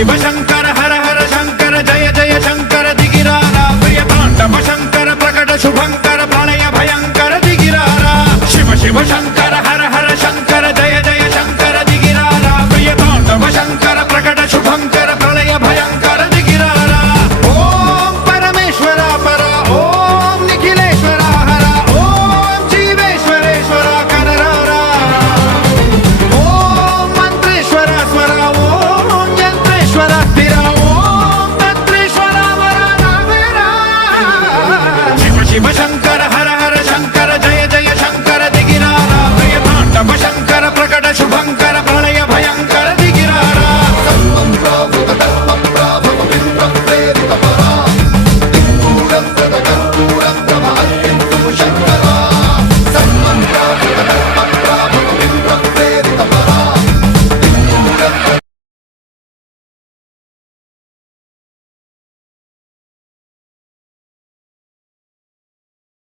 शिव शंकर हर हर शंकर जय जय शंकर दिगिरारा प्रिय तांडव शंकर प्रकट शुभंकर प्रलय भयंकर दिगिरारा शिव शिव शंकर